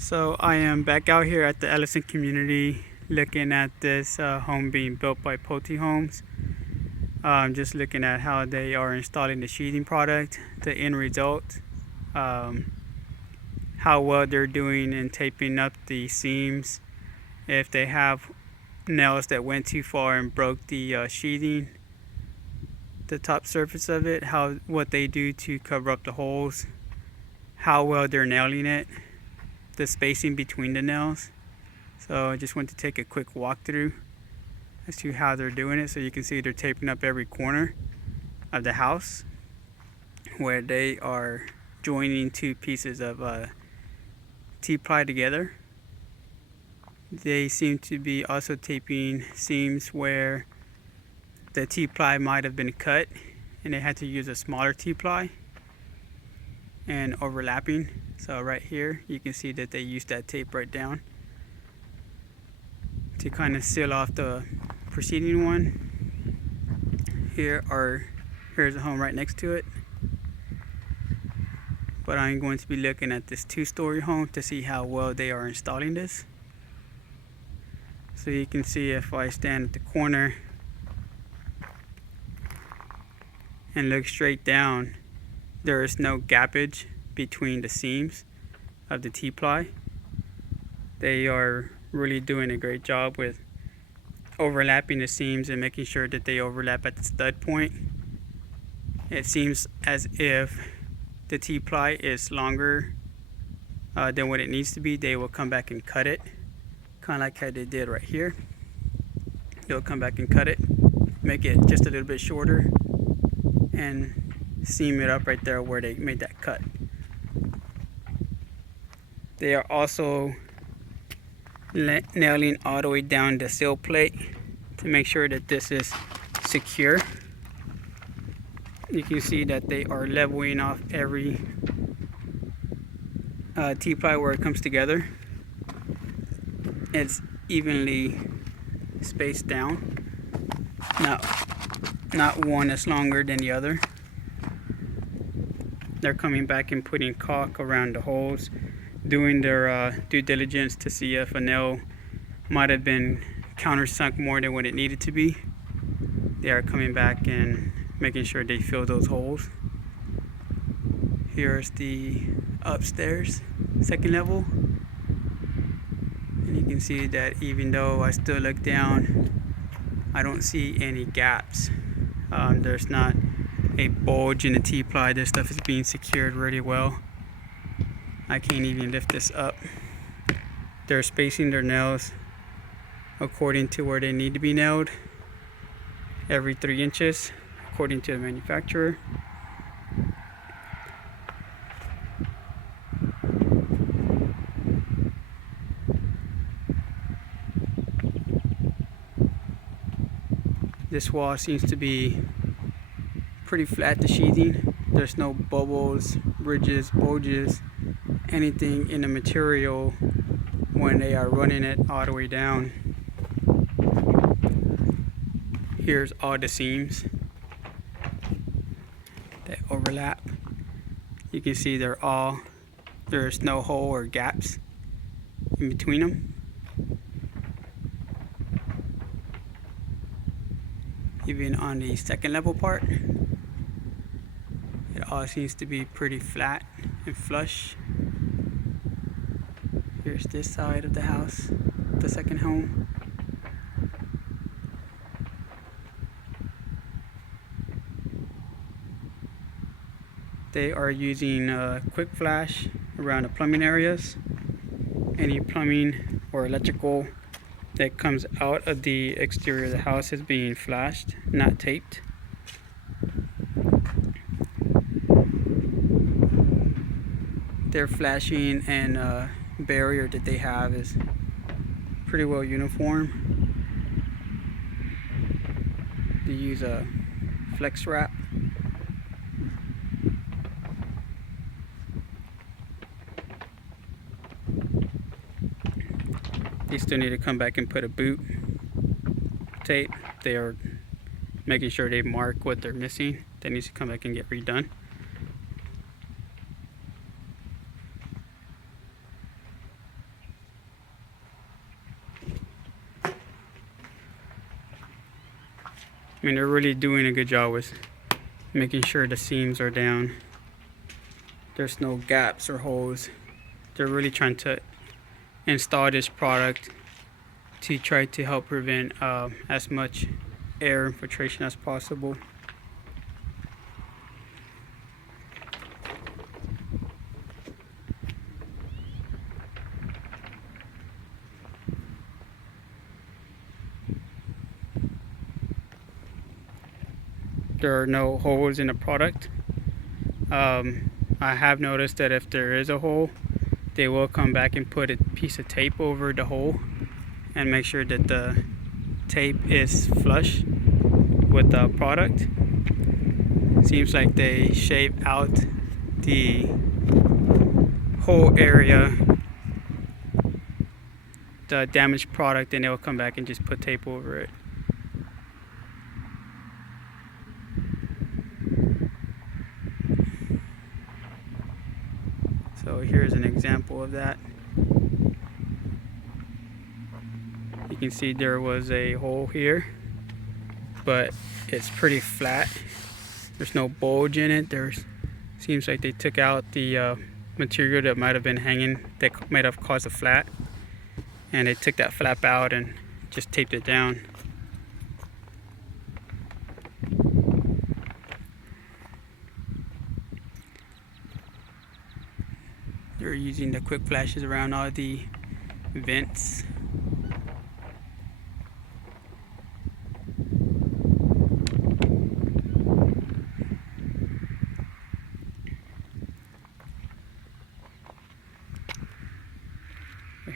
So I am back out here at the Elyson community looking at this home being built by Pulte homes. Just looking at how they are installing the sheathing product, the end result, um, how well they're doing in taping up the seams, if they have nails that went too far and broke the sheathing, the top surface of it, what they do to cover up the holes, how well they're nailing it, the spacing between the nails. So I just want to take a quick walkthrough as to how they're doing it. So you can see they're taping up every corner of the house where they are joining two pieces of T-ply together. They seem to be also taping seams where the T-ply might have been cut and they had to use a smaller T-ply and overlapping. So right here you can see that they used that tape right down to kind of seal off the preceding one. Here's a home right next to it, but I'm going to be looking at this two-story home to see how well they are installing this. So you can see if I stand at the corner and look straight down, there is no gappage between the seams of the T-ply. They are really doing a great job with overlapping the seams and making sure that they overlap at the stud point. It seems as if the T-ply is longer than what it needs to be. They will come back and cut it, kind of like how they did right here. They'll come back and cut it, make it just a little bit shorter, and seam it up right there where they made that cut. They are also nailing all the way down the sill plate to make sure that this is secure. You can see that they are leveling off every T-ply where it comes together. It's evenly spaced down. Not one is longer than the other. They're coming back and putting caulk around the holes, doing their due diligence to see if a nail might have been countersunk more than what it needed to be. They are coming back and making sure they fill those holes. Here's the upstairs, second level. And you can see that even though I still look down, I don't see any gaps. There's not a bulge in the T-ply. This stuff is being secured really well. I can't even lift this up. They're spacing their nails according to where they need to be nailed, every 3 inches, according to the manufacturer. This wall seems to be pretty flat, the sheathing. There's no bubbles, ridges, bulges, anything in the material when they are running it all the way down. Here's all the seams that overlap. You can see there's no hole or gaps in between them. Even on the second level part, it all seems to be pretty flat and flush. Here's this side of the house, the second home. They are using quick flash around the plumbing areas. Any plumbing or electrical that comes out of the exterior of the house is being flashed, not taped. Their flashing and barrier that they have is pretty well uniform. They use a flex wrap. They still need to come back and put a boot tape. They are making sure they mark what they're missing. That needs to come back and get redone. I mean, they're really doing a good job with making sure the seams are down. There's no gaps or holes. They're really trying to install this product to try to help prevent as much air infiltration as possible. There are no holes in the product. I have noticed that if there is a hole, they will come back and put a piece of tape over the hole and make sure that the tape is flush with the product. Seems like they shave out the whole area, the damaged product, and they'll come back and just put tape over it. So here's an example of that. You can see there was a hole here, but it's pretty flat. There's no bulge in it. Seems like they took out the material that might have been hanging, that might have caused a flat, and they took that flap out and just taped it down. They're using the quick flashes around all the vents.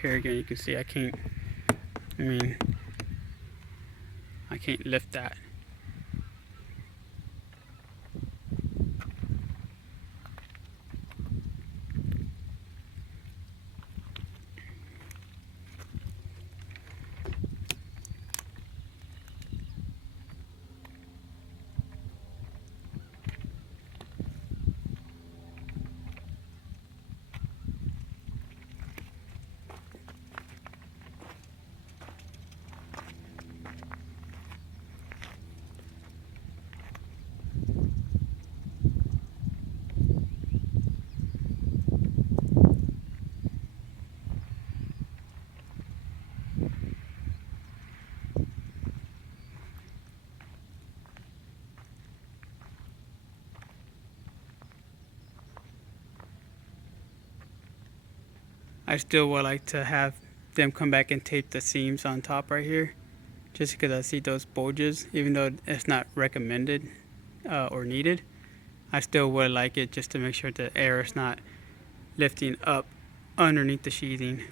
Here again, you can see I can't lift that. I still would like to have them come back and tape the seams on top right here, just because I see those bulges. Even though it's not recommended or needed, I still would like it just to make sure the air is not lifting up underneath the sheathing.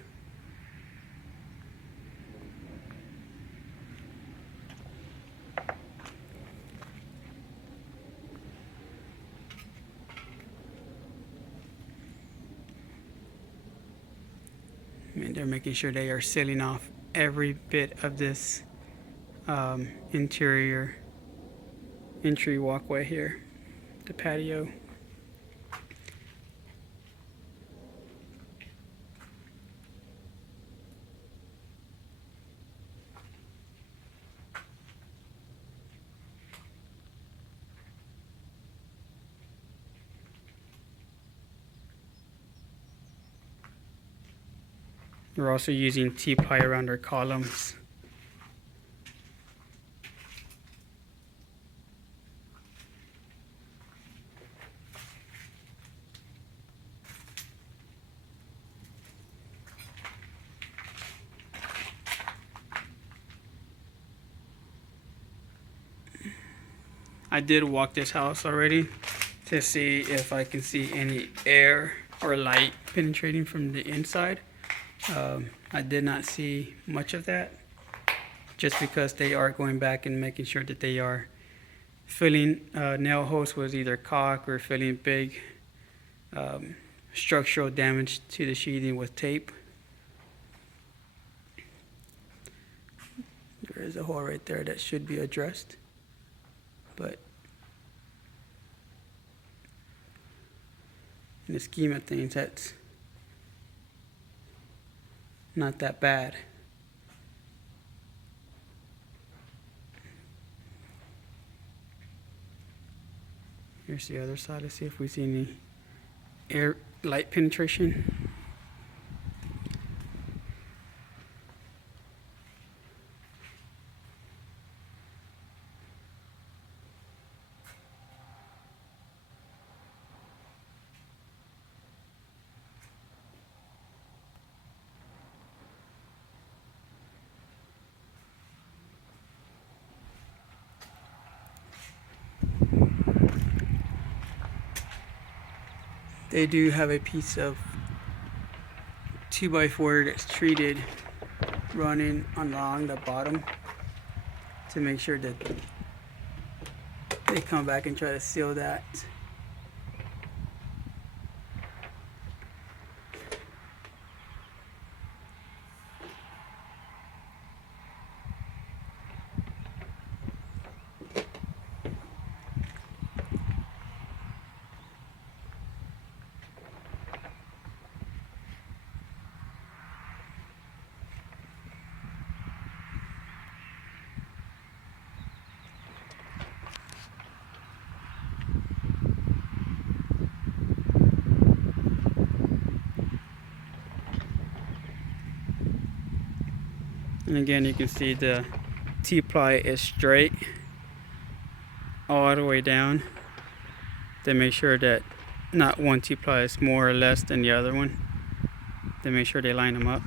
And they're making sure they are sealing off every bit of this interior entry walkway here, the patio. We're also using T-ply around our columns. I did walk this house already to see if I can see any air or light penetrating from the inside. I did not see much of that, just because they are going back and making sure that they are filling nail holes with either caulk or filling big structural damage to the sheathing with tape. There is a hole right there that should be addressed, but in the scheme of things, that's not that bad. Here's the other side. Let's see if we see any air light penetration. They do have a piece of 2x4 that's treated running along the bottom to make sure that they come back and try to seal that. And again, you can see the T-ply is straight all the way down to make sure that not one T-ply is more or less than the other one, to make sure they line them up.